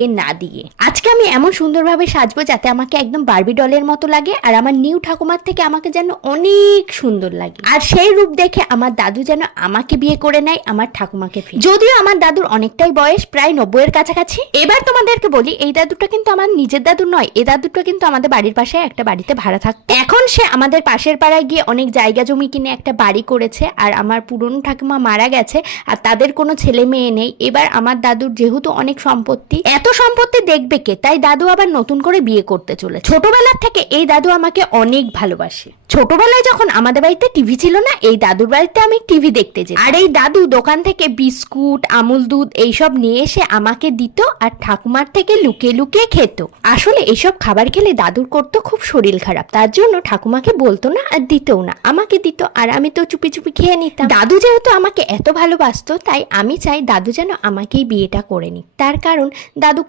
না দিয়ে আজকে আমি এমন সুন্দরভাবে সাজবো যাতে আমাকে একদম বারবি ডলের মতো লাগে, আর আমার নিউ ঠাকুমার থেকে আমাকে যেন অনেক সুন্দর লাগে, আর সেই রূপ দেখে আমার দাদু যেন আমাকে বিয়ে করে নেয় আমার ঠাকুমাকে ফিরে। যদিও আমার দাদুর অনেকটাই বয়স, প্রায় 90-এর কাছাকাছি। এবার তোমাদেরকে বলি, এই দাদুটা কিন্তু আমার নিজের দাদু নয়, এই দাদুটা কিন্তু আমাদের বাড়ির পাশে একটা বাড়িতে ভাড়া থাকতো। এখন সে আমাদের পাশের পাড়ায় গিয়ে অনেক জায়গা জমি কিনে একটা বাড়ি করেছে, আর আমার পুরনো ঠাকুমা মারা গেছে, আর তাদের কোনো ছেলে মেয়ে নেই। এবার আমার দাদুর যেহেতু অনেক সম্পত্তি, এত সম্পত্তি দেখবে কে, তাই দাদু আবার নতুন করে বিয়ে করতে চলে। ছোটবেলার থেকে এই দাদু আমাকে অনেক ভালোবাসে। ছোটবেলায় যখন আমাদের বাড়িতে টিভি ছিল না, এই দাদুর বাড়িতে আমি টিভি দেখতে যেতাম, আর এই দাদু দোকান থেকে বিস্কুট, আমুল দুধ এইসব নিয়ে এসে আমাকে দিত, আর ঠাকুমার থেকে লুকিয়ে লুকিয়ে খেত। আসলে এইসব খাবার খেলে দাদুর করতো খুব শরীর খারাপ, তার জন্য ঠাকুমাকে বলতো না আর দিতও না, আমাকে দিত, আর আমি তো চুপি চুপি খেয়ে নিতাম। দাদু যেহেতু আমাকে এত ভালোবাসতো, তাই আমি চাই দাদু যেন আমাকেই বিয়েটা করে নিক। তার কারণ দাদুকে